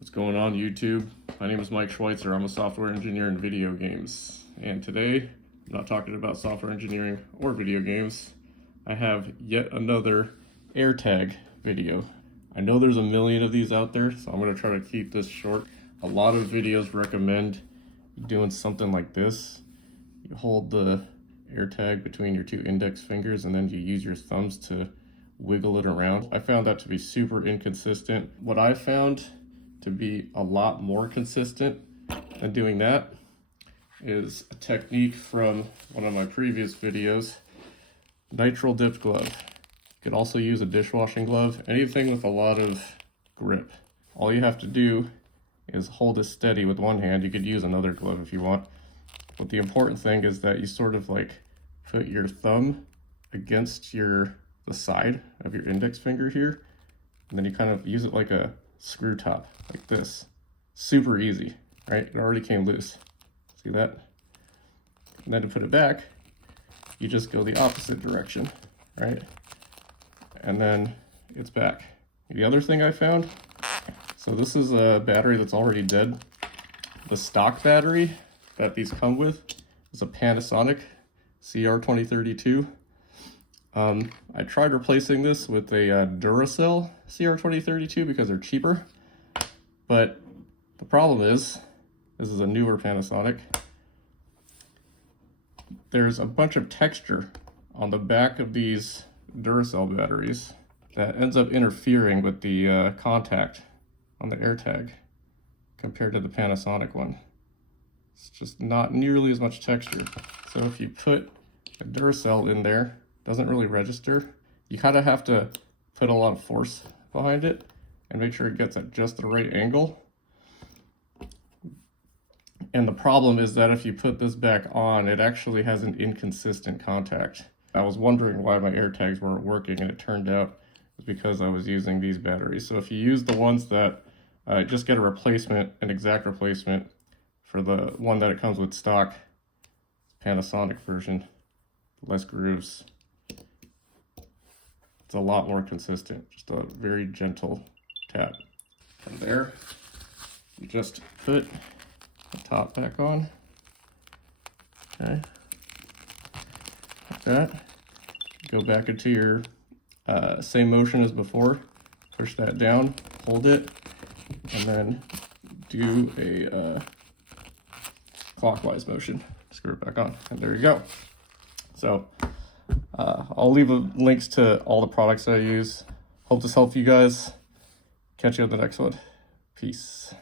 What's going on YouTube? My name is Mike Schweitzer. I'm a software engineer in video games. And today, I'm not talking about software engineering or video games. I have yet another AirTag video. I know there's a million of these out there, so I'm going to try to keep this short. A lot of videos recommend doing something like this. You hold the AirTag between your two index fingers and then you use your thumbs to wiggle it around. I found that to be super inconsistent. What I found to be a lot more consistent than doing that is a technique from one of my previous videos, nitrile dipped glove. You could also use a dishwashing glove, anything with a lot of grip. All you have to do is hold it steady with one hand. You could use another glove if you want. But the important thing is that you sort of like put your thumb against the side of your index finger here, and then you kind of use it like a screw top, like this. Super easy, right? It already came loose. See that? And then to put it back, you just go the opposite direction, right? And then it's back. The other thing I found, so this is a battery that's already dead. The stock battery that these come with is a Panasonic CR2032. I tried replacing this with a Duracell CR2032 because they're cheaper, but the problem is, this is a newer Panasonic, there's a bunch of texture on the back of these Duracell batteries that ends up interfering with the contact on the AirTag compared to the Panasonic one. It's just not nearly as much texture. So if you put a Duracell in there, doesn't really register. You kind of have to put a lot of force behind it and make sure it gets at just the right angle. And the problem is that if you put this back on, it actually has an inconsistent contact. I was wondering why my AirTags weren't working, and it turned out it was because I was using these batteries. So if you use the ones that just get a replacement, an exact replacement for the one that it comes with stock, Panasonic version, less grooves. It's a lot more consistent, just a very gentle tap. From there, you just put the top back on, okay, like that. Go back into your same motion as before, push that down, hold it, and then do a clockwise motion, screw it back on, and there you go. So I'll leave links to all the products I use. Hope this helped you guys. Catch you on the next one. Peace.